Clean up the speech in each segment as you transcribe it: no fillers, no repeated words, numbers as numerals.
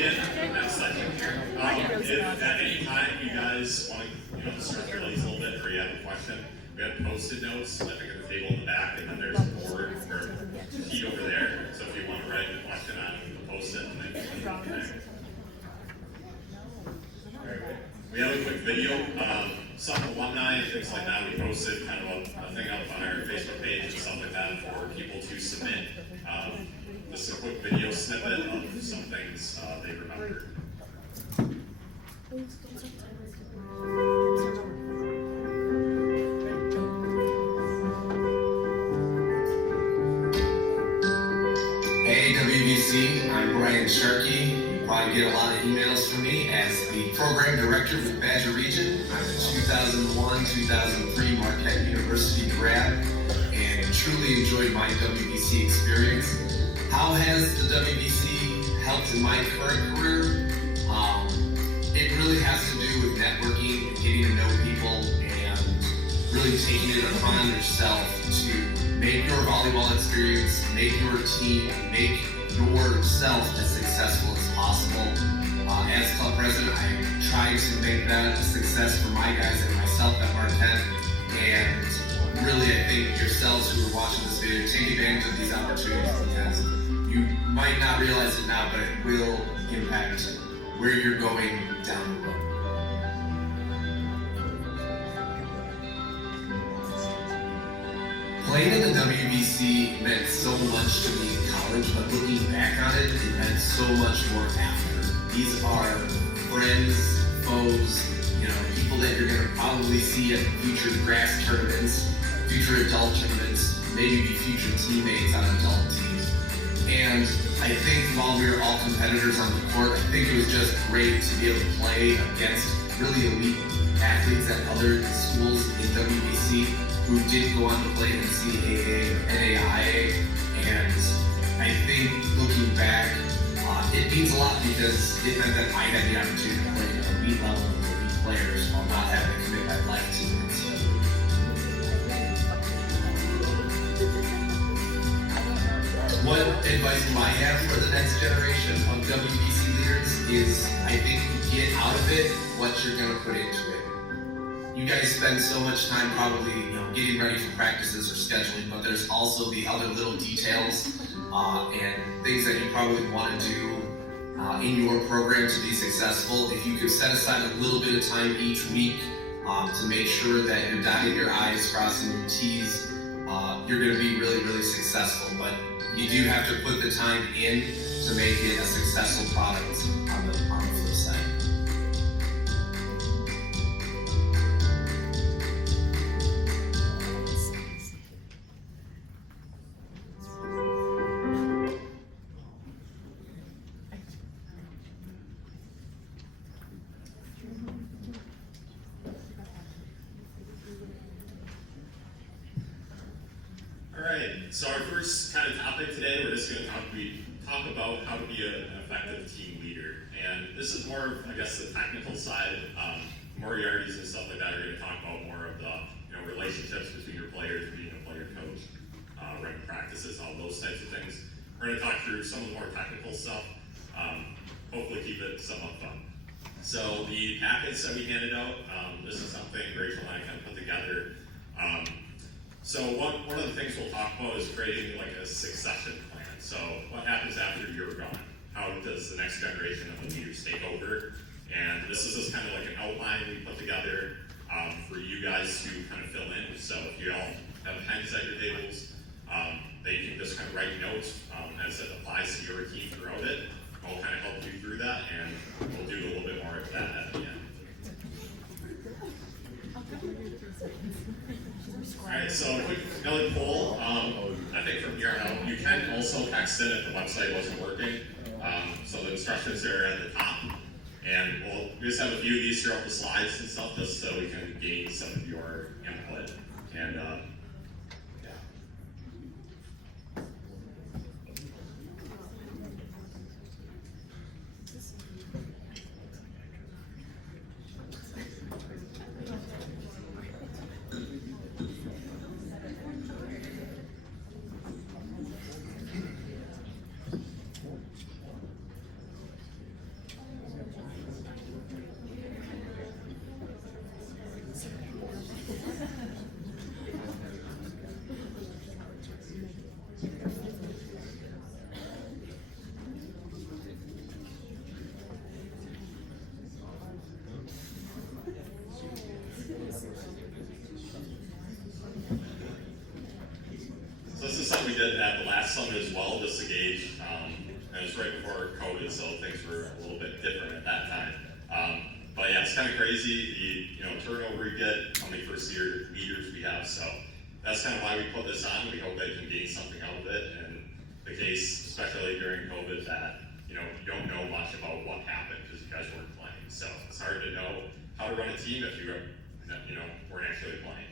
begin the next section here. If at any time you guys want to stretch your legs a little bit, or you have a question, we have post-it notes, I think at the table in the back, and then there's a board or sheet over there. So if you want to write a question on the post-it, then you can put it there. We have a quick video. Some alumni and things like that. We posted kind of a thing up on our Facebook page and stuff like that for people to submit. Just a quick video snippet of some things they remembered. Hey WVC, I'm Brian Sharkey. You probably get a lot of emails from me as the program director for the Badger Region. I'm a 2001-2003 Marquette University grad and truly enjoyed my WVC experience. How has the WVC helped in my current career? It really has to do with networking, getting to know people, and really taking it upon yourself to make your volleyball experience, make your team, make yourself as successful as possible. As club president, I try to make that a success for my guys and myself at Marquette. And really, I think yourselves who are watching this video, take advantage of these opportunities because you might not realize it now, but it will impact where you're going down the road. Playing in the WVC meant so much to me in college, but looking back on it, it meant so much more after. These are friends, foes, people that you're going to probably see at future grass tournaments, future adult tournaments, maybe be future teammates on adult teams. And I think while we were all competitors on the court, I think it was just great to be able to play against really elite athletes at other schools in WVC who did go on to play in NCAA or NAIA. And I think looking back, it means a lot because it meant that I had the opportunity to play at an elite level with elite players while not having to commit my life to it. So, what advice do I have for the next generation of WVC leaders is I think get out of it what you're going to put into it. You guys spend so much time probably getting ready for practices or scheduling, but there's also the other little details and things that you probably want to do in your program to be successful. If you could set aside a little bit of time each week to make sure that you're dotting your I's, crossing your T's, you're going to be really, really successful. But you do have to put the time in to make it a successful product on the flip side. So our first kind of topic today, we're just going to talk about how to be an effective team leader. And this is more of, I guess, the technical side. Moriarty's and stuff like that are going to talk about more of the relationships between your players, being a player coach, running practices, all those types of things. We're going to talk through some of the more technical stuff. Hopefully keep it somewhat fun. So the packets that we handed out, this is something Rachel and I kind of put together. So one of the things we'll talk about is creating like a succession plan. So what happens after you're gone? How does the next generation of leaders take over? And this is just kind of like an outline we put together for you guys to kind of fill in. So if you all have pens at your tables, that you can just kind of write notes as it applies to your team throughout it. We'll kind of help you through that, and we'll do a little bit more of that at the end. Alright, so a quick Nelly poll. I think from here on out, you can also text in if the website wasn't working. So the instructions are at the top. And we just have a few of these throughout the slides and stuff just so we can gain some of your input. And yeah. did at the last summit as well, just to gauge. It was right before COVID, so things were a little bit different at that time. But yeah, it's kind of crazy the turnover we get, how many first year leaders we have. So that's kind of why we put this on. We hope they can gain something out of it. And the case, especially during COVID, that you don't know much about what happened because you guys weren't playing. So it's hard to know how to run a team if you weren't actually playing.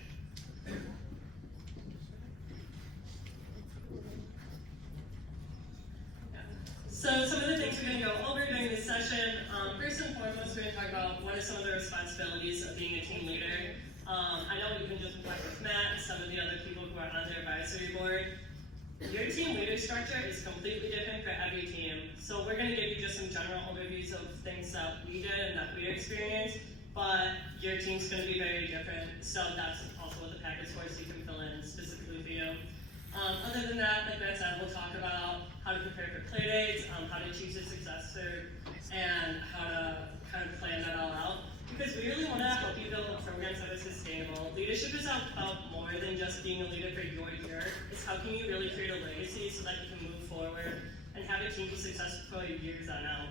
So some of the things we're going to go over during this session, first and foremost, we're going to talk about what are some of the responsibilities of being a team leader. I know we've been just talking with Matt and some of the other people who are on the advisory board. Your team leader structure is completely different for every team. So we're going to give you just some general overviews of things that we did and that we experienced, but your team's going to be very different. So that's also what the package for, so you can fill in specifically for you. Other than that, like Matt said, we'll talk about how to prepare for play dates, how to choose a successor, and how to kind of plan that all out. Because we really want to help you build programs that are sustainable. Leadership is about more than just being a leader for your year. It's how can you really create a legacy so that you can move forward and have a team be successful for years on out.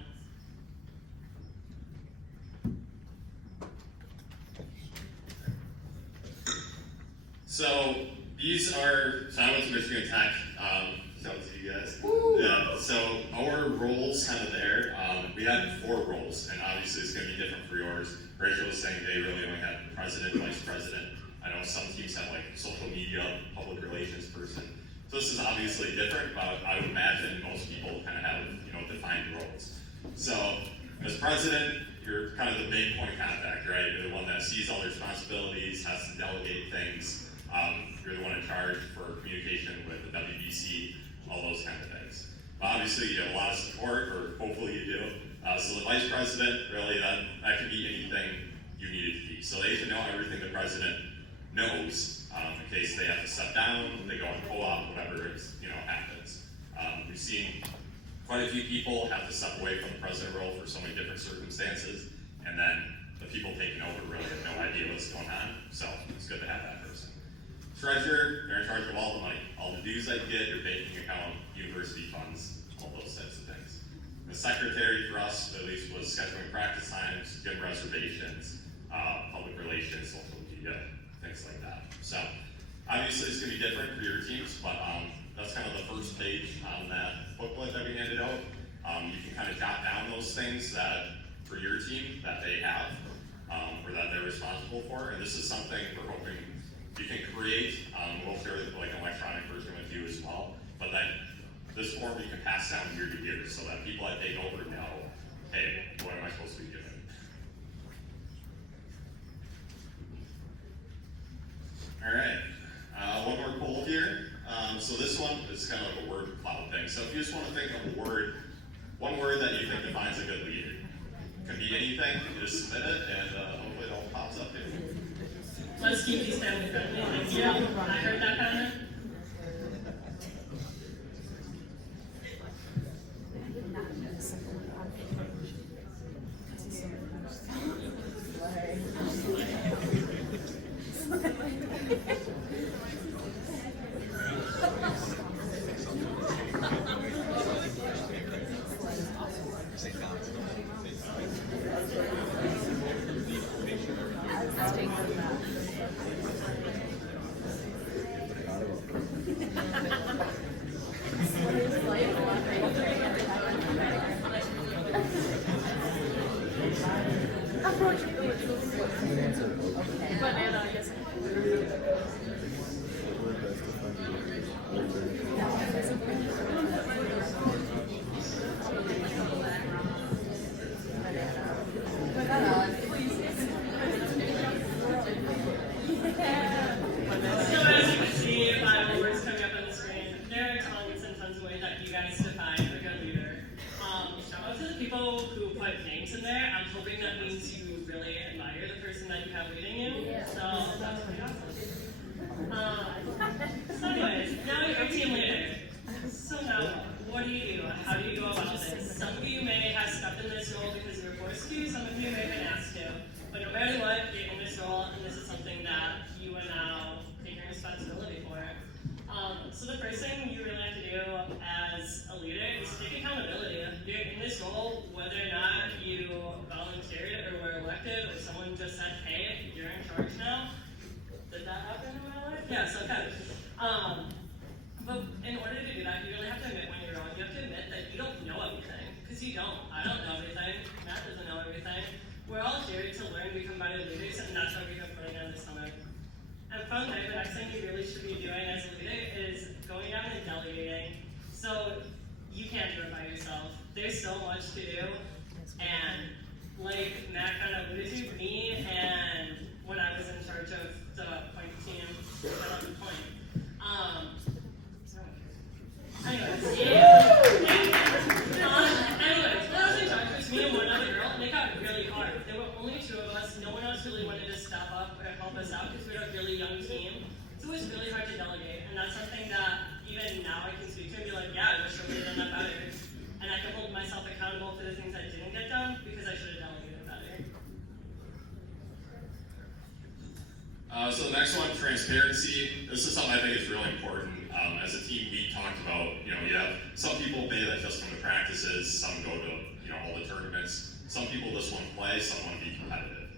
So I went to Michigan Tech, shout out to you guys. Yeah, so our roles kind of there, we had 4 roles, and obviously it's going to be different for yours. Rachel was saying they really only had president, vice president. I know some teams have like social media, public relations person. So this is obviously different, but I would imagine most people kind of have defined roles. So as president, you're kind of the main point of contact, right? You're the one that sees all the responsibilities, has to delegate things. You're the one in charge for communication with the WVC, all those kind of things. Obviously, you have a lot of support, or hopefully you do. So the vice president, really, that could be anything you need it to be. So they should know everything the president knows in case they have to step down, they go on co-op, whatever happens. We've seen quite a few people have to step away from the president role for so many different circumstances, and then the people taking over really have no idea what's going on. So it's good to have that person. Treasurer, they're in charge of all the money, all the dues that you get, your banking account, university funds, all those types of things. The secretary for us, at least, was scheduling practice times, gym reservations, public relations, social media, things like that. So obviously it's going to be different for your teams, but that's kind of the first page on that booklet that we handed out. You can kind of jot down those things that for your team that they have or that they're responsible for, and this is something we're hoping you can create. We'll share like an electronic version with you as well, but then this form you can pass down year to year so that people that take over know, hey, what am I supposed to be doing? All right, one more poll here. So this one is kind of like a word cloud thing. So if you just want to think of a word, one word that you think defines a good leader. It can be anything, you just submit it, and hopefully it all pops up here. Let's keep these family friendly. Thank you. I heard that comment. So the first thing you really whether or not you volunteered or were elected, or someone just said, hey, you're in charge now. Did that happen in my life? Yes, okay. But in order to do that, you really have to admit when you're wrong. You have to admit that you don't know everything, because you don't. I don't know everything. Matt doesn't know everything. We're all here to learn, become better leaders, and that's what we've been putting on this summer. And from there, the next thing you really should be doing as a leader is going down and delegating. So you can't do it by yourself. There's so much to do, and like Matt kind of alluded to, me and when I was in charge of the point team, I love the point. Anyways, yeah. Anyways, when I was in charge, it was me and one other girl, and it got really hard. There were only two of us. No one else really wanted to step up or help us out because we were a really young team. So it was really hard to delegate, and that's something that even now I can speak to and be like, yeah, I wish I would have done that better. And I can hold myself accountable for the things I didn't get done because I should have delegated better. So the next one, transparency. This is something I think is really important. As a team, we talked about, you have some people maybe that just come to practices, some go to, all the tournaments. Some people just want to play, some want to be competitive.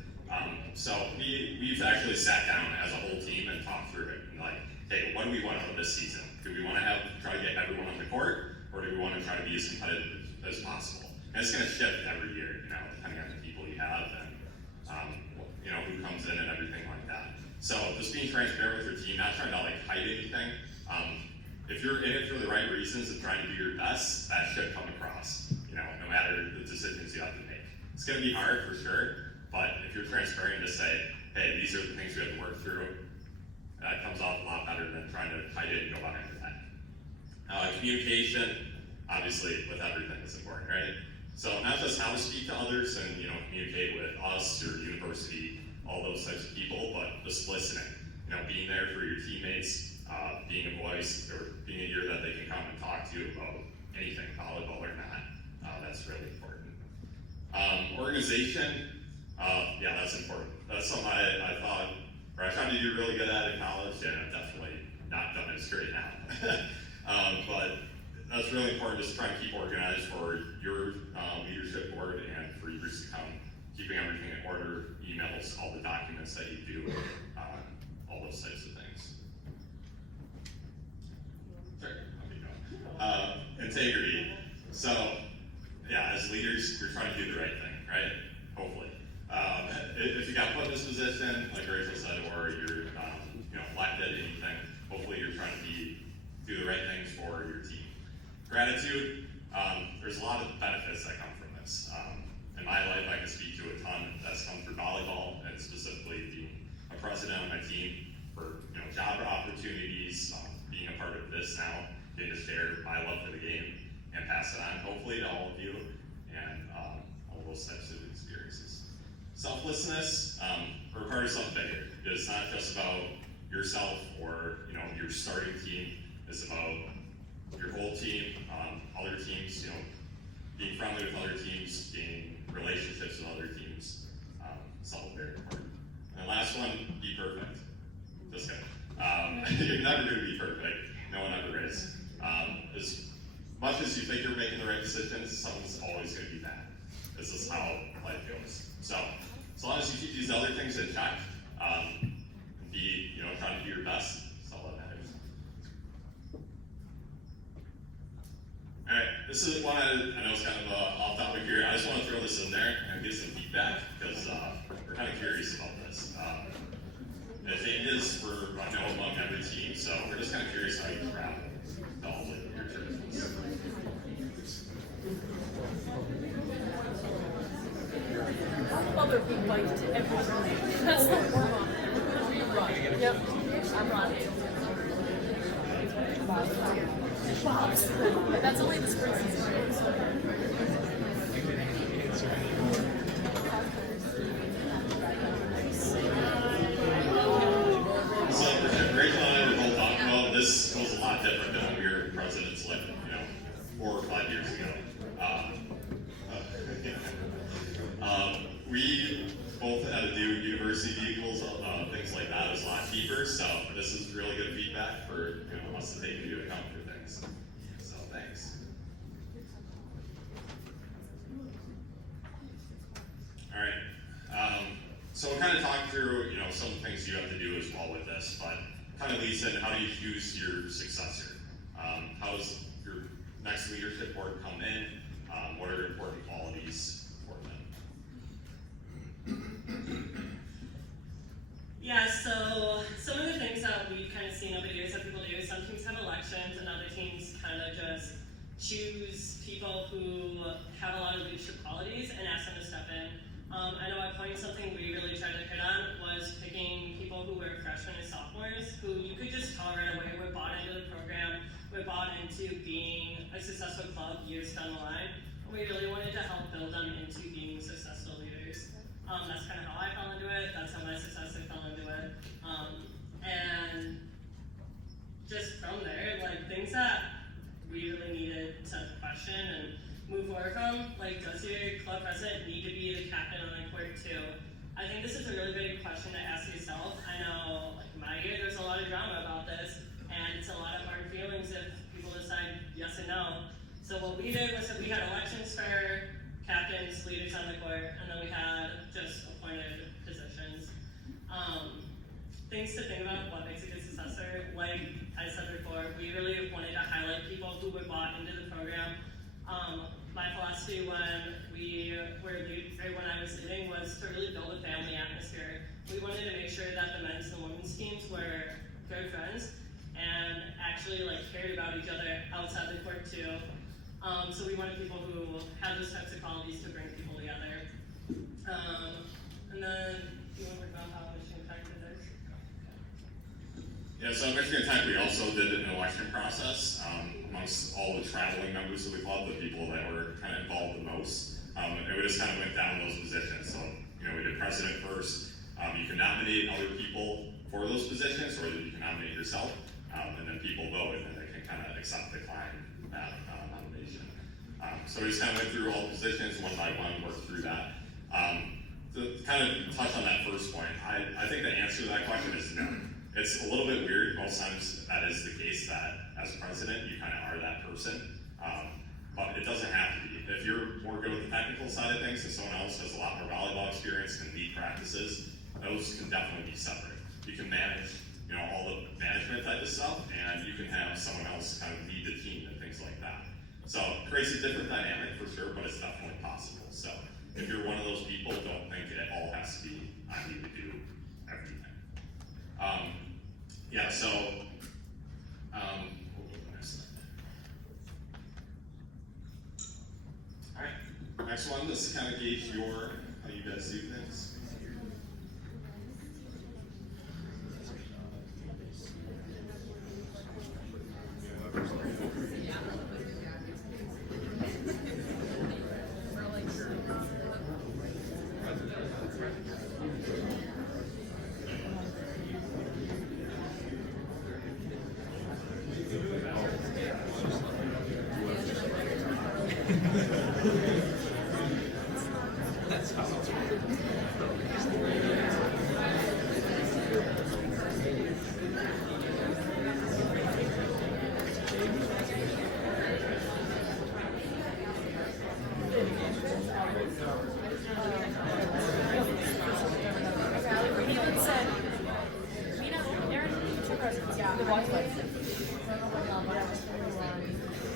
So we've actually sat down as a whole team and talked through it. And like, hey, what do we want out of this season? Do we want to try to get everyone on the court, or do we want to try to be as competitive as possible? And it's going to shift every year, depending on the people you have and who comes in and everything like that. So just being transparent with your team, not trying to hide anything. If you're in it for the right reasons and trying to do your best, that should come across, no matter the decisions you have to make. It's going to be hard for sure, but if you're transparent to say, hey, these are the things we have to work through, that comes off a lot better than trying to hide it and go behind your back. Communication, obviously, with everything is important, right? So not just how to speak to others and communicate with us, your university, all those types of people, but just listening. Being there for your teammates, being a voice, or being a ear that they can come and talk to you about anything, volleyball or not. That's really important. Organization, yeah, that's important. That's something I thought, or I tried to do really good at in college, and I've definitely not done it straight now. But that's really important, just trying to keep organized for your leadership board and for years to come, keeping everything in order, emails, all the documents that you do, all those types of things. Sorry, integrity. So, yeah, as leaders, you're trying to do the right thing, right? Hopefully. If you got put in this position, like Rachel said, or you're elected, anything, hopefully you're trying to do the right things for your team. Gratitude, there's a lot of benefits that come from this. In my life, I can speak to a ton that's come through volleyball, and specifically being a president of my team for job opportunities, being a part of this now, getting to share my love for the game and pass it on, hopefully, to all of you, and all those types of experiences. Selflessness, we're part of something bigger. It's not just about yourself or your starting team. It's about your whole team, other teams, being friendly with other teams, being relationships with other teams. It's all very important. And the last one, be perfect. Just kidding. You're never going to be perfect. No one ever is. As much as you think you're making the right decisions, someone's always going to be bad. This is how life goes. So, as long as you keep these other things in check, be, trying to do your best, that's all that matters. All right, this is one I know it's kind of off topic here. I just want to throw this in there and get some feedback because we're kind of curious about this. It is for, I know, among every team, so we're just kind of curious how you travel to all of your tournaments. Other people like to everything. That's the warm-up. Yep. I'm Ronnie. Bob's. That's only the spring season. So, Rachel and I were both talking about this goes a lot different than when we were presidents, 4 or 5 years ago. We both had to do university vehicles, things like that. It was a lot cheaper, so this is really good feedback for us to take into account for things. So thanks. So we'll kind of talk through, some things you have to do as well with this, but kind of leads in how do you choose your successor? How does your next leadership board come in? What are important qualities for them? Yeah, so some of the things that we've kind of seen over the years that people do, some teams have elections and other teams kind of just choose people who have a lot of leadership qualities and ask them to step in. I know at Point something we really tried to hit on was picking people who were freshmen and sophomores who you could just tell right away were bought into the program, were bought into being a successful club years down the line. And we really wanted to help build them into being successful leaders. That's kind of how I fell into it. That's how my successor fell into it. And just from there, like things that we really needed to question and move forward from, like does your club president need to be the captain on the court too? I think this is a really big question to ask yourself. I know, like my year, there's a lot of drama about this, and it's a lot of hard feelings if people decide yes and no. So what we did was that we had elections for captains, leaders on the court, and then we had just appointed positions. Things to think about what makes a good successor. Like I said before, we really wanted to highlight people who were bought into the program. My philosophy when I was leading was to really build a family atmosphere. We wanted to make sure that the men's and the women's teams were good friends and actually cared about each other outside the court too. So we wanted people who had those types of qualities to bring people together. And then you want to talk about how Michigan Tech did this? Yeah, so at Michigan Tech, we also did an election process amongst all the traveling members of the club, the people that were kind of involved the most. And we just kind of went down those positions. So, we did president first. You can nominate other people for those positions, or you can nominate yourself, and then people vote, and then they can kind of accept, decline that nomination. So we just kind of went through all the positions one by one, worked through that. To kind of touch on that first point, I think the answer to that question is no. It's a little bit weird. Most times that is the case, that as president, you kind of are that person. But it doesn't have to be. If you're more good with the technical side of things and someone else has a lot more volleyball experience and lead practices, those can definitely be separate. You can manage, all the management type of stuff, and you can have someone else kind of lead the team and things like that. So it creates a different dynamic for sure, but it's definitely possible. So if you're one of those people, don't think it all has to be, I need to do everything. Yeah, so, we'll go to the next slide. All right, next one, this kind of gauge how you guys do things.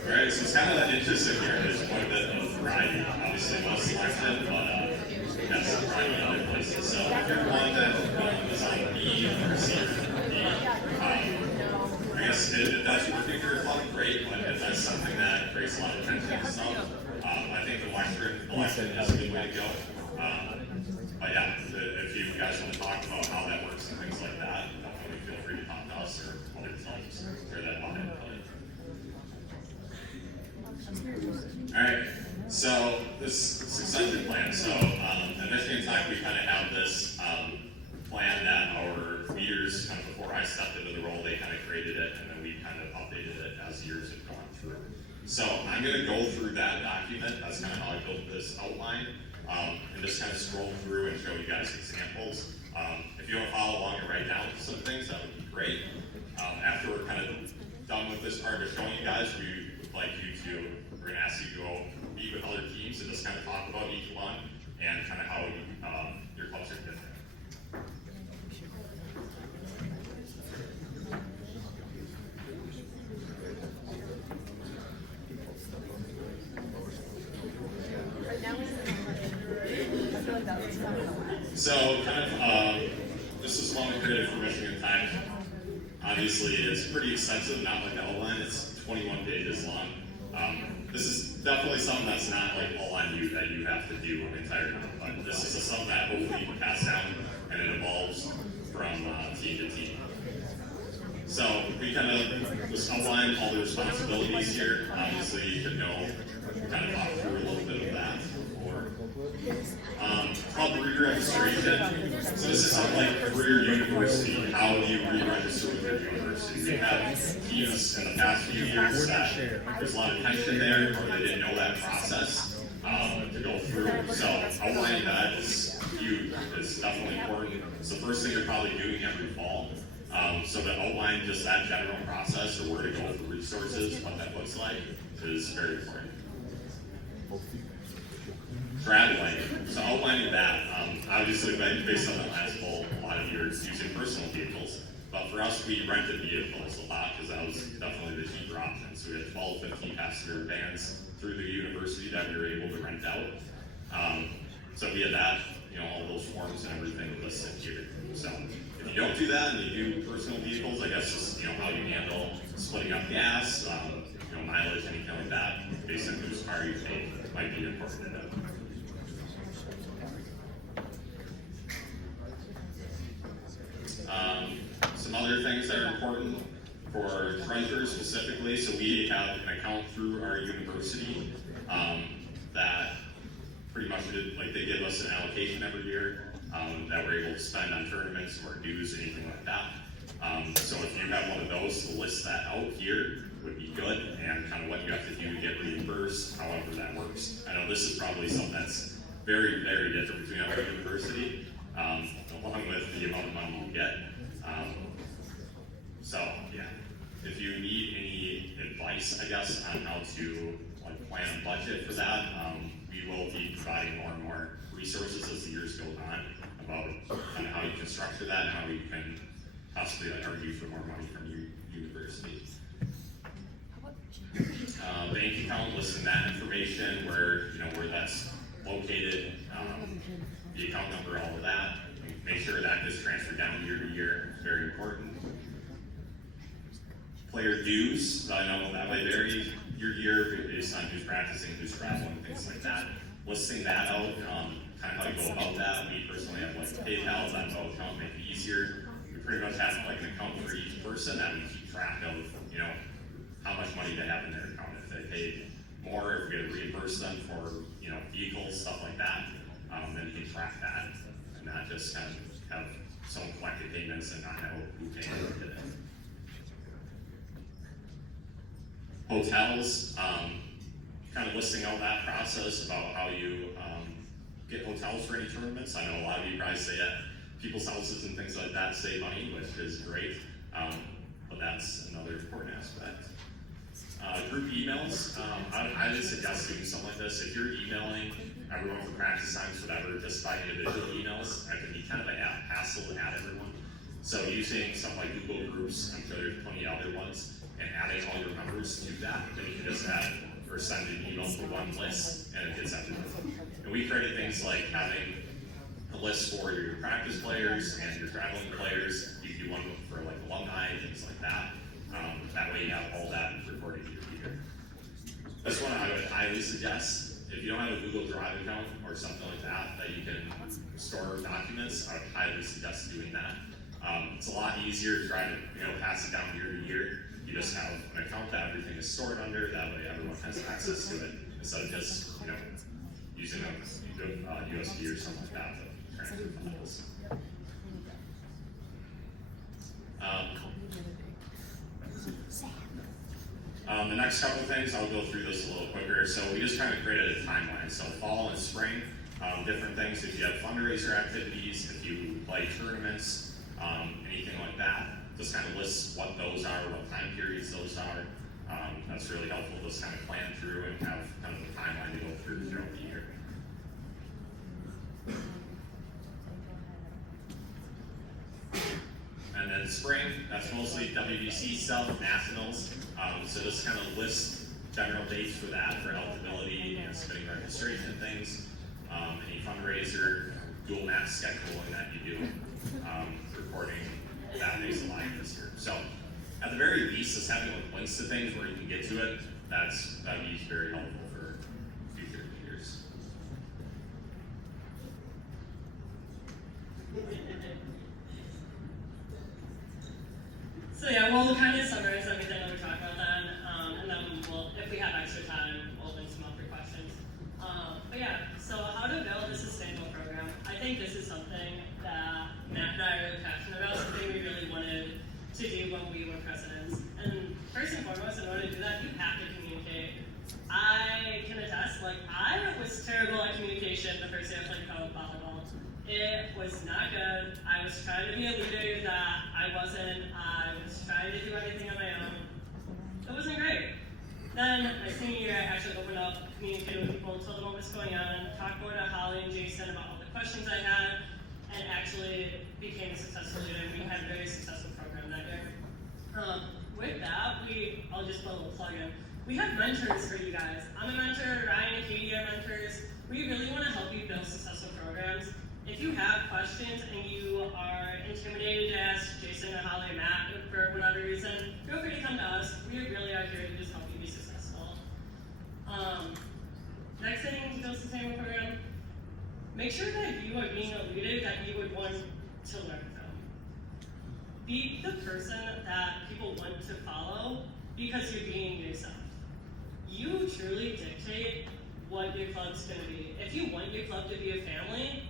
Alright, so it's kind of interesting here. There's quite a bit of variety. Obviously, most selected, but we've got some variety in other places. So if you're one that is on B or C or D, I guess if that's working for your club, great. But if that's something that creates a lot of tension and stuff, I think the election is a good way to go. But yeah, if you guys want to talk about how that works and things like that, definitely feel free to talk to us or other teams or that line. Alright, so this succession plan. So at Michigan Tech, we kind of have this plan that our leaders, kind of before I stepped into the role, they kind of created it, and then we kind of updated it as years have gone through. So I'm going to go through that document. That's kind of how I built this outline, and just kind of scroll through and show you guys examples. If you want to follow along and write down some things, that would be great. After we're kind of done with this part of showing you guys, we would like you to, we're going to ask you to go meet with other teams and just kind of talk about each one and kind of how your clubs are different. So, kind of, this is one we created for Michigan Tech. Obviously, it's pretty extensive, not like the outline. It's 21 pages long. This is definitely something that's not like all on you that you have to do an entire time, but this is something that hopefully you can pass down and it evolves from team to team. So we kind of just outline all the responsibilities here. Obviously, you can know, kind of talk through a little bit of that before. Called re-registration. So this is something like for your university. How do you re-register with your university? We have teams in the past few years that there's a lot of tension there, or they didn't know that process to go through. So outlining that is huge. It's definitely important. It's the first thing you're probably doing every fall. So to outline just that general process or where to go for resources, what that looks like, is very important. Traveling. So outlining that, obviously based on the last poll, a lot of you are using personal vehicles, but for us we rented vehicles a lot because that was definitely the cheaper option. So we had 12, 15 passenger vans through the university that we were able to rent out. So we had that, all those forms and everything listed here. So if you don't do that and you do personal vehicles, I guess just how you handle splitting up gas, mileage, anything like that, based on whose car you take, might be important to know. Some other things that are important for treasurers specifically, so we have an account through our university that pretty much they give us an allocation every year that we're able to spend on tournaments or dues, anything like that. So if you have one of those, to list that out here would be good, and kind of what you have to do to get reimbursed, however that works. I know this is probably something that's very, very different between our university, along with the amount of money you get. So yeah, if you need any advice, I guess, on how to plan a budget for that, we will be providing more and more resources as the years go on about kind of how you can structure that and how you can possibly argue for more money from your university. Bank account, listing that information, where that's located, the account number, all of that. Make sure that is transferred down year to year. It's very important. Player dues, I know that may vary year to year based on who's practicing, who's traveling, things like that. Listing that out, kind of how you go about that. We personally have a PayPal, Venmo account, make it easier. We pretty much have an account for each person that we keep track of, how much money they have in their account. If they paid more, if we had to reimburse them for, vehicles, stuff like that, then you can track that and not just kind of have someone collected payments and not know who paid who did it. Hotels, kind of listing out that process about how you get hotels for any tournaments. I know a lot of you guys stay at people's houses and things like that, save money, which is great, but that's another important aspect. Group emails, I highly suggest doing something like this. If you're emailing everyone for practice times, whatever, just by individual emails, that can be kind of a hassle to add everyone. So using something like Google Groups, I'm sure there's plenty of other ones, and adding all your members to that, then you can just add or send an email to one list, and it gets everyone. And we created things like having a list for your practice players and your traveling players. You can do one for alumni, things like that. That way you have all that recorded here. This one I would highly suggest, if you don't have a Google Drive account or something like that you can store documents, I would highly suggest doing that. It's a lot easier to try to pass it down year to year. You just have an account that everything is stored under, that way everyone has access to it, instead of just using a USB or something like that to transfer files. The next couple of things, I'll go through this a little quicker. So we just kind of created a timeline. So fall and spring, different things. If you have fundraiser activities, if you play tournaments, anything like that, just kind of lists what those are, what time periods those are. That's really helpful to just kind of plan through and have kind of a timeline to go through throughout the year. And then spring, that's mostly WVC stuff, nationals. So just kind of list general dates for that, for eligibility and submitting registration things. Any fundraiser, packed scheduling that you do recording that makes it a lot easier. So at the very least, just having links to things where you can get to it, that'd be very helpful for future leaders. So yeah, we'll kind of summarize everything that we talked about then, and then we'll, if we have extra time, we'll open some up for questions. But yeah, so how to build a sustainable program. I think this is something that Matt and I are really passionate about, something we really wanted to do when we were presidents. And first and foremost, in order to do that, you have to communicate. I can attest, like, I was terrible at communication the first day I played college volleyball. It was not good. I was trying to be a leader that I wasn't. I was trying to do everything on my own. It wasn't great. Then my senior year, I actually opened up, communicated with people, told them what was going on, talked more to Holly and Jason about all the questions I had, and actually became a successful leader. We had a very successful program that year. With that, I'll just put a little plug in. We have mentors for you guys. I'm a mentor, Ryan and Katie are mentors. We really want to help you build successful programs. If you have questions and you are intimidated to ask Jason or Holly or Matt for whatever reason, feel free to come to us. We really are here to just help you be successful. Next thing to build a sustainable program, make sure that you are being a leader that you would want to learn from. Be the person that people want to follow because you're being yourself. You truly dictate what your club's going to be. If you want your club to be a family,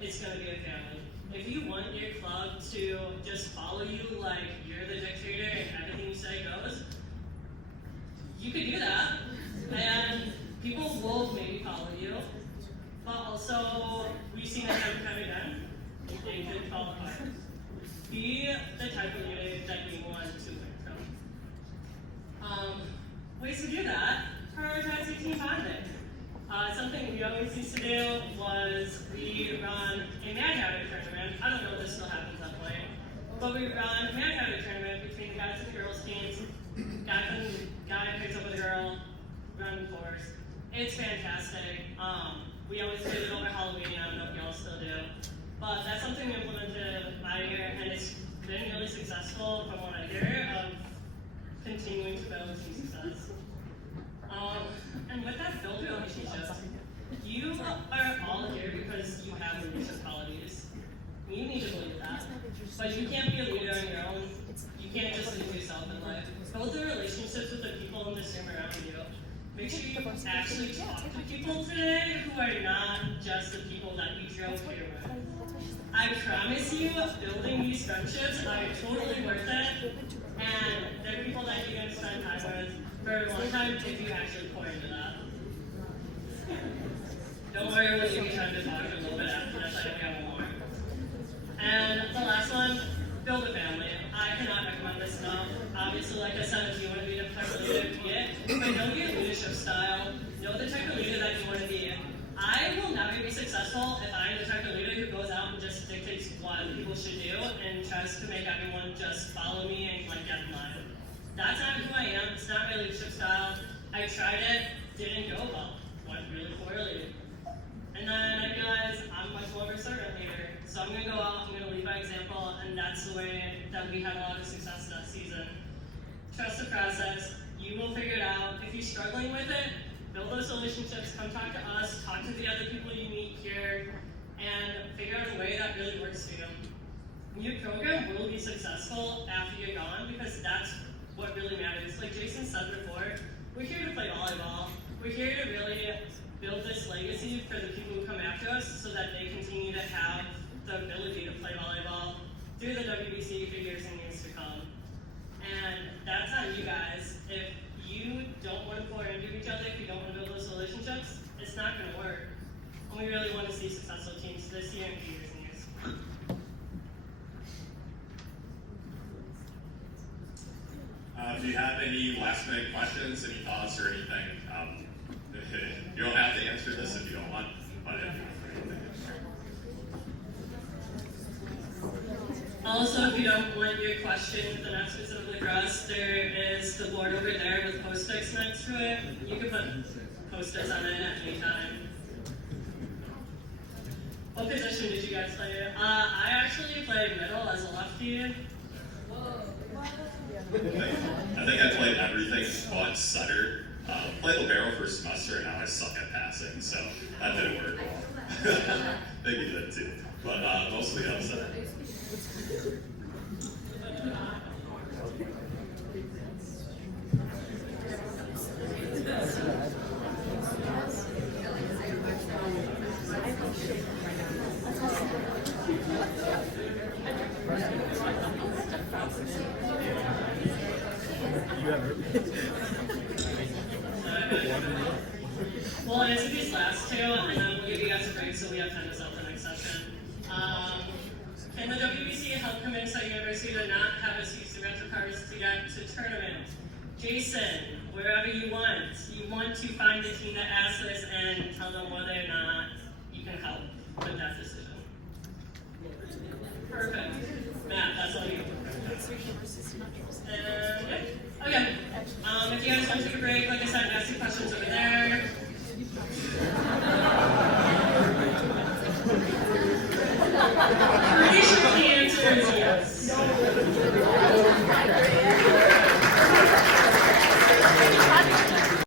it's going to be a family. If you want your club to just follow you like you're the dictator and everything you say goes, you could do that, and people will maybe follow you, but also we've seen it time and time again, they could fall apart. Be the type of leader that you want to learn from. Ways to do that, prioritize your team bonding. Something we always used to do was we run a Mad Hatter tournament. I don't know if this still happens that way, but we run a Mad Hatter tournament between the guys and the girls teams. Guy picks up with a girl, run force. It's fantastic. We always did it over Halloween. I don't know if y'all still do, but that's something we implemented my year, and it's been really successful from what I hear of continuing to build team success. And with that, build relationships. You are all here because you have leadership qualities. You need to believe that. But you can't be a leader on your own. You can't just lead yourself in life. Build the relationships with the people in this room around you. Make sure you actually talk to people today who are not just the people that you drove here with. I promise you, building these friendships are totally worth it. And they're people that you're going to spend time with for a long time if you actually pour into that. Don't worry, we'll give you time to talk a little bit after this. I know we have one more. And the last one, build a family. I cannot recommend this enough. Obviously, like I said, if you want to be the type of leader, be it. But know your leadership style. Know the type of leader that you want to be. I will never be successful if I'm the type of leader who goes out and just dictates what people should do and tries to make everyone just follow me and like get in line. That's not who I am. It's not my leadership style. I tried it, didn't go well, went really poorly. And then I realized I'm much more of a servant leader. So I'm gonna go out, I'm gonna lead by example, and that's the way that we had a lot of success that season. Trust the process, you will figure it out. If you're struggling with it, build those relationships, come talk to us, talk to the other people you meet here, and figure out a way that really works for you. Your program will be successful after you're gone because that's what really matters. Like Jason said before, we're here to play volleyball. We're here to really build this legacy for the people who come after us so that they continue to have the ability to play volleyball through the WVC for years and years to come. And that's on you guys. If you don't want to pour into each other, if you don't want to build those relationships, it's not going to work. And we really want to see successful teams this year and for years and years. If you have any last minute questions, any thoughts or anything, you don't have to answer this if you don't want, but if you want to. Also, if you don't want your question, the not specifically for us, there is the board over there with post-its next to it. You can put post-its on it at any time. What position did you guys play? I actually played middle as a lefty. I think I played everything but center. Played libero for a semester, and now I suck at passing, so that didn't work well. Maybe you did too, but mostly outside. Well, I answered these last two, and then we'll give you guys a break so we have time to set up the next session. Can the WVC help convince our university to not have us use the retro cards to get to tournament? Jason, wherever you want to find a team that asks this and tell them whether or not you can help with that decision. Perfect. Matt, that's all you. Yeah. Okay. If you guys want to take a break, like I said, ask your questions over there.